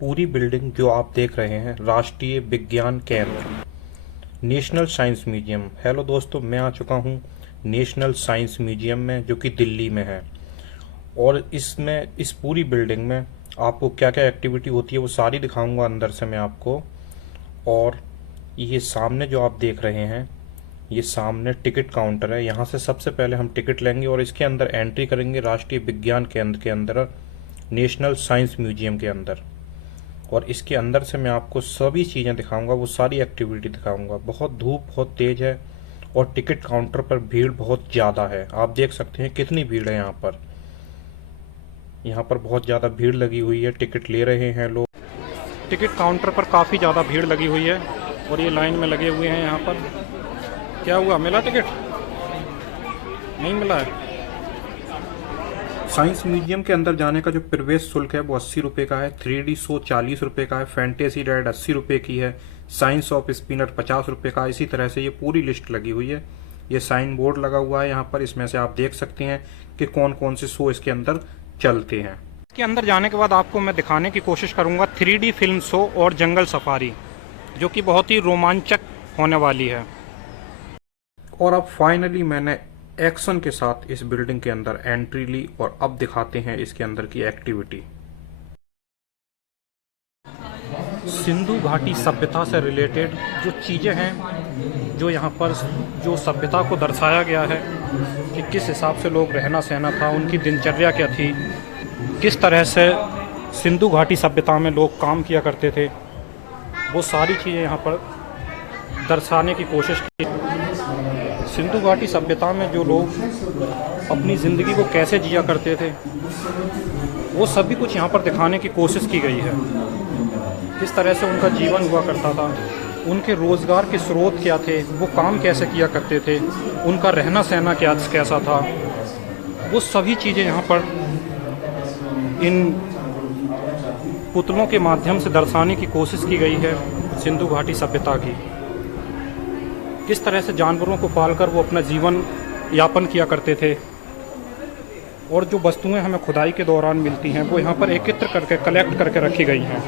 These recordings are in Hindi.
पूरी बिल्डिंग जो आप देख रहे हैं राष्ट्रीय विज्ञान केंद्र नेशनल साइंस म्यूजियम। हेलो दोस्तों, मैं आ चुका हूँ नेशनल साइंस म्यूजियम में जो कि दिल्ली में है। और इसमें इस पूरी बिल्डिंग में आपको क्या क्या एक्टिविटी होती है वो सारी दिखाऊंगा अंदर से मैं आपको। और ये सामने जो आप देख रहे हैं ये सामने टिकट काउंटर है। यहाँ से सबसे पहले हम टिकट लेंगे और इसके अंदर एंट्री करेंगे राष्ट्रीय विज्ञान केंद्र के अंदर, नेशनल साइंस म्यूजियम के अंदर। और इसके अंदर से मैं आपको सभी चीज़ें दिखाऊंगा, वो सारी एक्टिविटी दिखाऊंगा। बहुत धूप बहुत तेज है और टिकट काउंटर पर भीड़ बहुत ज़्यादा है। आप देख सकते हैं कितनी भीड़ है यहाँ पर। यहाँ पर बहुत ज़्यादा भीड़ लगी हुई है, टिकट ले रहे हैं लोग। टिकट काउंटर पर काफ़ी ज़्यादा भीड़ लगी हुई है और ये लाइन में लगे हुए हैं यहाँ पर। क्या हुआ, मिला टिकट? नहीं मिला है। साइंस म्यूजियम के अंदर जाने का जो प्रवेश शुल्क है वो 80 रुपये का है। 3D शो 40 रुपये का है। फैंटेसी राइड 80 रुपये की है। साइंस ऑफ स्पिनर 50 रुपये का। इसी तरह से ये पूरी लिस्ट लगी हुई है। ये साइन बोर्ड लगा हुआ है यहाँ पर, इसमें से आप देख सकते हैं कि कौन कौन से शो इसके अंदर चलते हैं। इसके अंदर जाने के बाद आपको मैं दिखाने की कोशिश करूँगा 3D फिल्म शो और जंगल सफारी, जो कि बहुत ही रोमांचक होने वाली है। और अब फाइनली मैंने एक्शन के साथ इस बिल्डिंग के अंदर एंट्री ली और अब दिखाते हैं इसके अंदर की एक्टिविटी। सिंधु घाटी सभ्यता से रिलेटेड जो चीज़ें हैं, जो यहाँ पर जो सभ्यता को दर्शाया गया है कि किस हिसाब से लोग रहना सहना था, उनकी दिनचर्या क्या थी, किस तरह से सिंधु घाटी सभ्यता में लोग काम किया करते थे, वो सारी चीज़ें यहाँ पर दर्शाने की कोशिश की। सिंधु घाटी सभ्यता में जो लोग अपनी ज़िंदगी को कैसे जिया करते थे, वो सभी कुछ यहाँ पर दिखाने की कोशिश की गई है। किस तरह से उनका जीवन हुआ करता था, उनके रोज़गार के स्रोत क्या थे, वो काम कैसे किया करते थे, उनका रहना सहना कैसा था, वो सभी चीज़ें यहाँ पर इन पुतलों के माध्यम से दर्शाने की कोशिश की गई है। सिंधु घाटी सभ्यता की किस तरह से जानवरों को पालकर वो अपना जीवन यापन किया करते थे, और जो वस्तुएं हमें खुदाई के दौरान मिलती हैं वो यहाँ पर एकत्र करके कलेक्ट करके रखी गई हैं।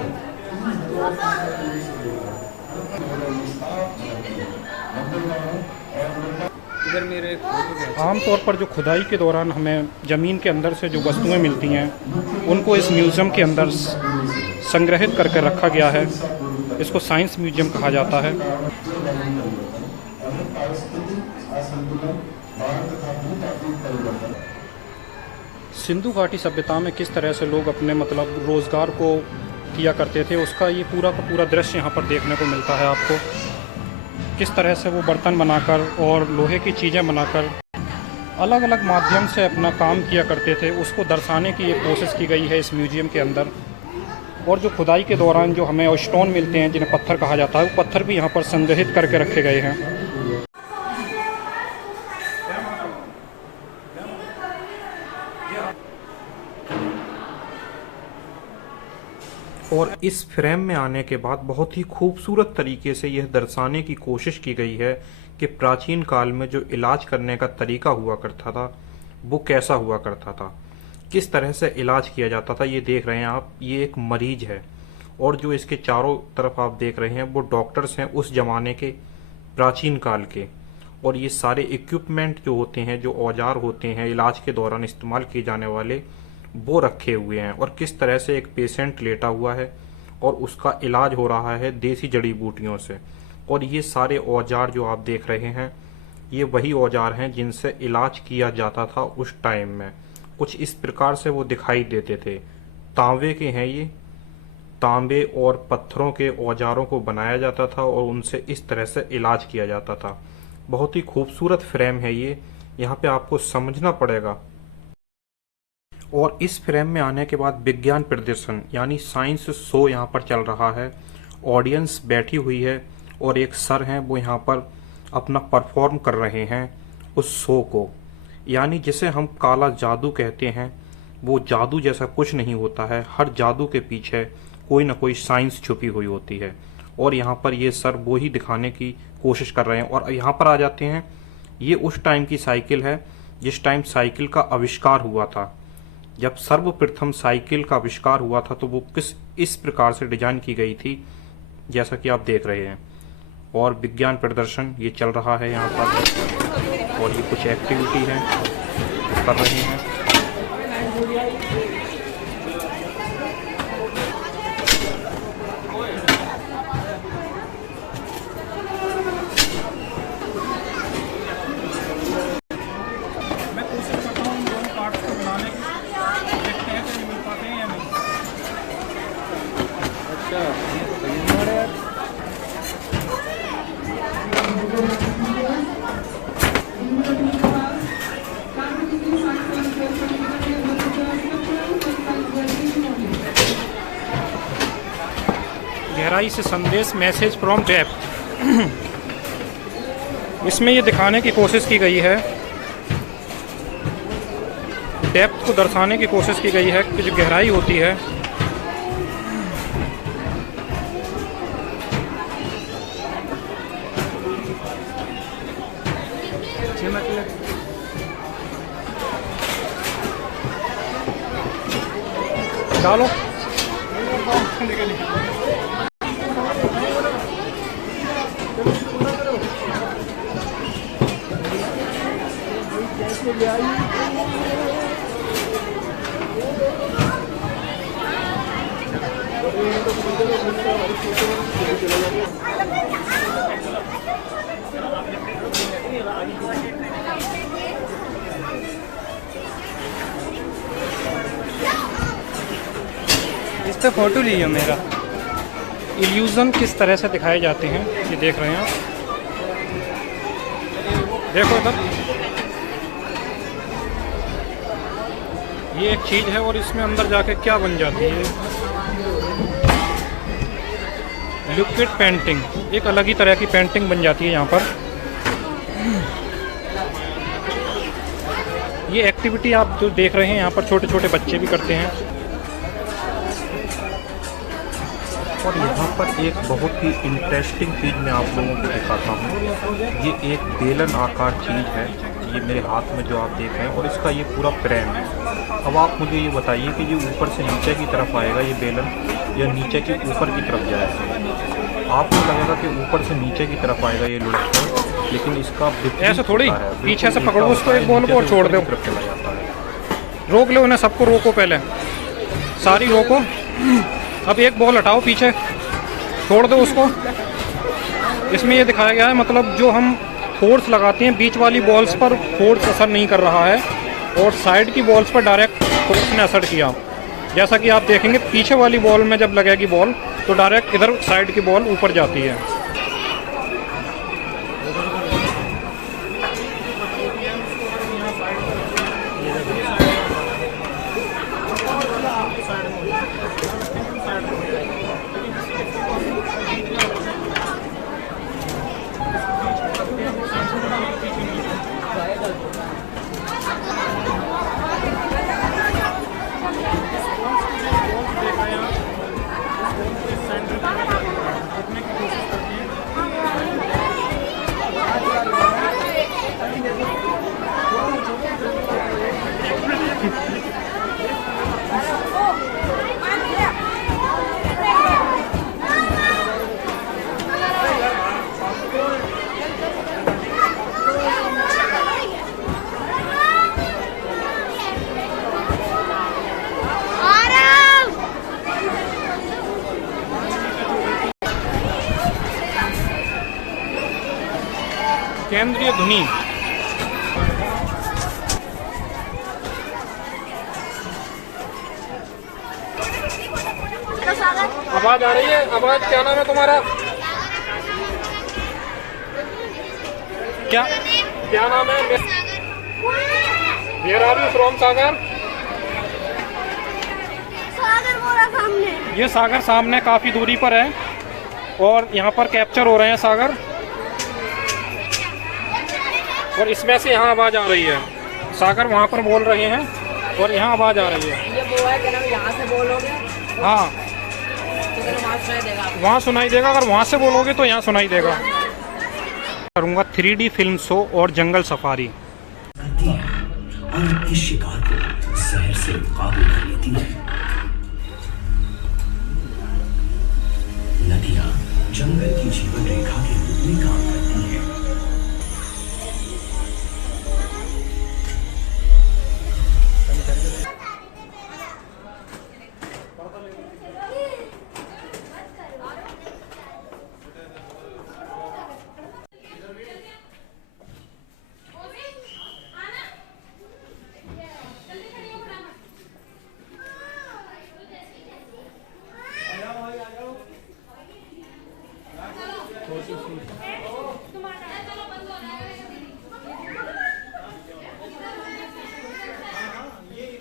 आमतौर पर जो खुदाई के दौरान हमें ज़मीन के अंदर से जो वस्तुएं मिलती हैं उनको इस म्यूज़ियम के अंदर संग्रहित करके रखा गया है। इसको साइंस म्यूज़ियम कहा जाता है। सिंधु घाटी सभ्यता में किस तरह से लोग अपने रोज़गार को किया करते थे, उसका ये पूरा का पूरा दृश्य यहाँ पर देखने को मिलता है आपको। किस तरह से वो बर्तन बनाकर और लोहे की चीज़ें बनाकर अलग अलग माध्यम से अपना काम किया करते थे, उसको दर्शाने की ये कोशिश की गई है इस म्यूज़ियम के अंदर। और जो खुदाई के दौरान जो हमें स्टोन मिलते हैं, जिन्हें पत्थर कहा जाता है, वो पत्थर भी यहाँ पर संग्रहित करके रखे गए हैं। और इस फ्रेम में आने के बाद बहुत ही खूबसूरत तरीके से यह दर्शाने की कोशिश की गई है कि प्राचीन काल में जो इलाज करने का तरीका हुआ करता था वो कैसा हुआ करता था, किस तरह से इलाज किया जाता था। ये देख रहे हैं आप, ये एक मरीज है और जो इसके चारों तरफ आप देख रहे हैं वो डॉक्टर्स हैं उस जमाने के, प्राचीन काल के। और ये सारे इक्विपमेंट जो होते हैं, जो औजार होते हैं इलाज के दौरान इस्तेमाल किए जाने वाले, वो रखे हुए हैं। और किस तरह से एक पेशेंट लेटा हुआ है और उसका इलाज हो रहा है देसी जड़ी बूटियों से। और ये सारे औजार जो आप देख रहे हैं ये वही औजार हैं जिनसे इलाज किया जाता था उस टाइम में। कुछ इस प्रकार से वो दिखाई देते थे। तांबे के हैं ये, तांबे और पत्थरों के औजारों को बनाया जाता था और उनसे इस तरह से इलाज किया जाता था। बहुत ही खूबसूरत फ्रेम है ये, यहाँ पे आपको समझना पड़ेगा। और इस फ्रेम में आने के बाद विज्ञान प्रदर्शन यानी साइंस शो यहाँ पर चल रहा है। ऑडियंस बैठी हुई है और एक सर हैं वो यहाँ पर अपना परफॉर्म कर रहे हैं उस शो को। यानी जिसे हम काला जादू कहते हैं, वो जादू जैसा कुछ नहीं होता है। हर जादू के पीछे कोई ना कोई साइंस छुपी हुई होती है और यहाँ पर ये सर वो ही दिखाने की कोशिश कर रहे हैं। और यहाँ पर आ जाते हैं, ये उस टाइम की साइकिल है जिस टाइम साइकिल का आविष्कार हुआ था। जब सर्वप्रथम साइकिल का आविष्कार हुआ था तो वो किस इस प्रकार से डिजाइन की गई थी, जैसा कि आप देख रहे हैं। और विज्ञान प्रदर्शन ये चल रहा है यहाँ पर, और ये कुछ एक्टिविटी है कर रहे हैं। मैं कोशिश करता हूँ दोनों पार्ट्स को बनाने की, देखते हैं कि मिल पाते हैं या नहीं। गहराई से संदेश, मैसेज फ्रॉम डेप्थ। इसमें ये दिखाने की कोशिश की गई है, डेप्थ को दर्शाने की कोशिश की गई है कि जो गहराई होती है डालो। इस पे फोटो ली है मेरा। इल्यूजन किस तरह से दिखाए जाते हैं ये देख रहे हैं आप। देखो इधर, ये एक चीज है और इसमें अंदर जाके क्या बन जाती है। लिक्विड पेंटिंग, एक अलग ही तरह की पेंटिंग बन जाती है यहाँ पर। ये एक्टिविटी आप जो देख रहे हैं यहाँ पर छोटे छोटे बच्चे भी करते हैं। और यहाँ पर एक बहुत ही इंटरेस्टिंग चीज़ मैं आप लोगों को दिखाता हूँ। ये एक बेलन आकार चीज़ है, ये मेरे हाथ में जो आप देख रहे हैं, और इसका ये पूरा फ्रेम है। अब आप मुझे ये बताइए कि ये ऊपर से नीचे की तरफ आएगा ये बेलन, या नीचे के ऊपर की तरफ जाएगा। आपको लगेगा कि ऊपर से नीचे की तरफ आएगा ये लुढ़क, लेकिन इसका ऐसा थोड़ी पीछे से पकड़ो उसको, एक बॉल को और छोड़ दो, तरफ चला जाता है। रोक लो उन्हें, सबको रोको, पहले सारी रोको। अब एक बॉल हटाओ पीछे, छोड़ दो उसको। इसमें ये दिखाया गया है, मतलब जो हम फोर्स लगाते हैं बीच वाली बॉल्स पर फोर्स असर नहीं कर रहा है, और साइड की बॉल्स पर डायरेक्ट फोर्स ने असर किया। जैसा कि आप देखेंगे पीछे वाली बॉल में जब लगेगी बॉल तो डायरेक्ट इधर साइड की बॉल ऊपर जाती है। केंद्रीय ध्वनि। आवाज आ रही है? आवाज, क्या नाम है तुम्हारा? क्या नाम है? Where are you from, सागर? सागर बोला सामने। ये सागर सामने काफी दूरी पर है, और यहाँ पर कैप्चर हो रहे हैं सागर, और इसमें से यहाँ आवाज आ रही है। सागर वहाँ पर बोल रहे हैं और यहाँ आवाज आ रही है। ये बोला है कि यहाँ से बोलोगे हाँ, तो वहाँ सुनाई देगा, अगर वहाँ से बोलोगे तो यहाँ सुनाई देगा। करूँगा 3D फिल्म शो और जंगल सफारी। और अपने शिकार को शहर से सिर्फ काबू कर लेती है। नदियां जंगल की जीवन रेखा के रूप में काम करती हैं।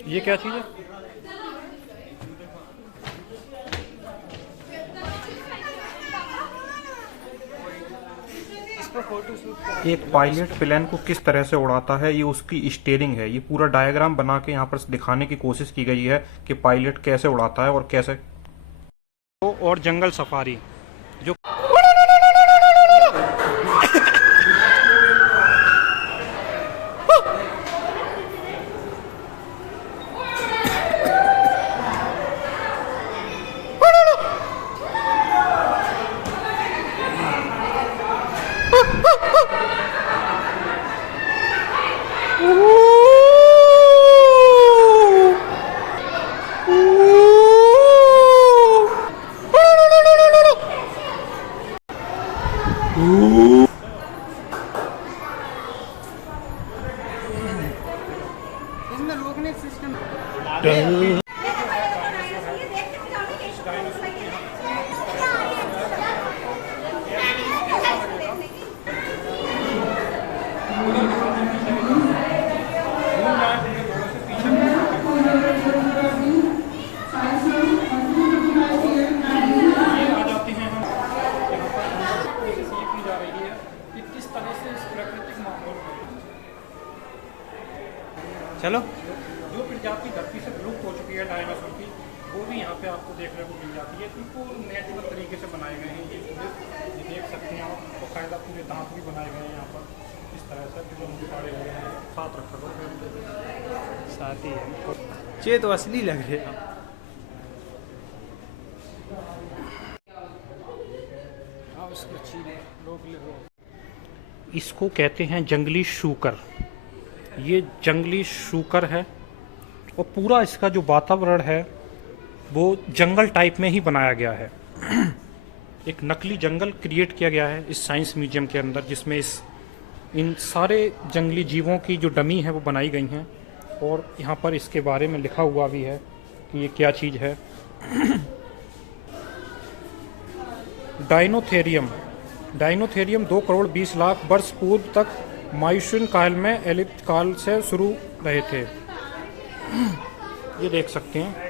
ये क्या चीज़ है? एक पायलट प्लेन को किस तरह से उड़ाता है, ये उसकी स्टीयरिंग है। ये पूरा डायग्राम बना के यहाँ पर दिखाने की कोशिश की गई है कि पायलट कैसे उड़ाता है और कैसे। और जंगल सफारी जो इसमें रोकने का सिस्टम चलो। जो प्रजाति धरती से विलुप्त हो चुकी है डायनासोर की, वो भी यहाँ पे आपको देखने को मिल जाती है। इनको नेचुरल तरीके से बनाए गए हैं। ये देख सकते हैं आप, तो कायदा पूरे दांत भी बनाए गए हैं यहाँ पर इस तरह से जो निकाले गए हैं। साथ रखा दो साथ ही है। ये तो असली लग रहे हैं। इसको कहते हैं जंगली शूकर। ये जंगली शूकर है और पूरा इसका जो वातावरण है वो जंगल टाइप में ही बनाया गया है। एक नकली जंगल क्रिएट किया गया है इस साइंस म्यूजियम के अंदर, जिसमें इन सारे जंगली जीवों की जो डमी है वो बनाई गई हैं और यहाँ पर इसके बारे में लिखा हुआ भी है कि ये क्या चीज़ है। डायनोथेरियम 2 करोड़ 20 लाख वर्ष पूर्व तक मायूसिन काल में एलिप्त काल से शुरू रहे थे। ये देख सकते हैं।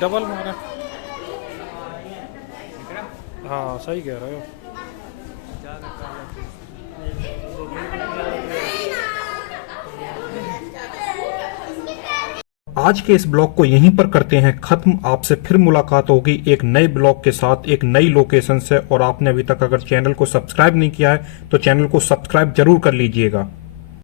डबल मारा। हाँ सही कह रहे हो। आज के इस ब्लॉग को यहीं पर करते हैं खत्म। आपसे फिर मुलाकात होगी एक नए ब्लॉग के साथ, एक नई लोकेशन से। और आपने अभी तक अगर चैनल को सब्सक्राइब नहीं किया है तो चैनल को सब्सक्राइब जरूर कर लीजिएगा।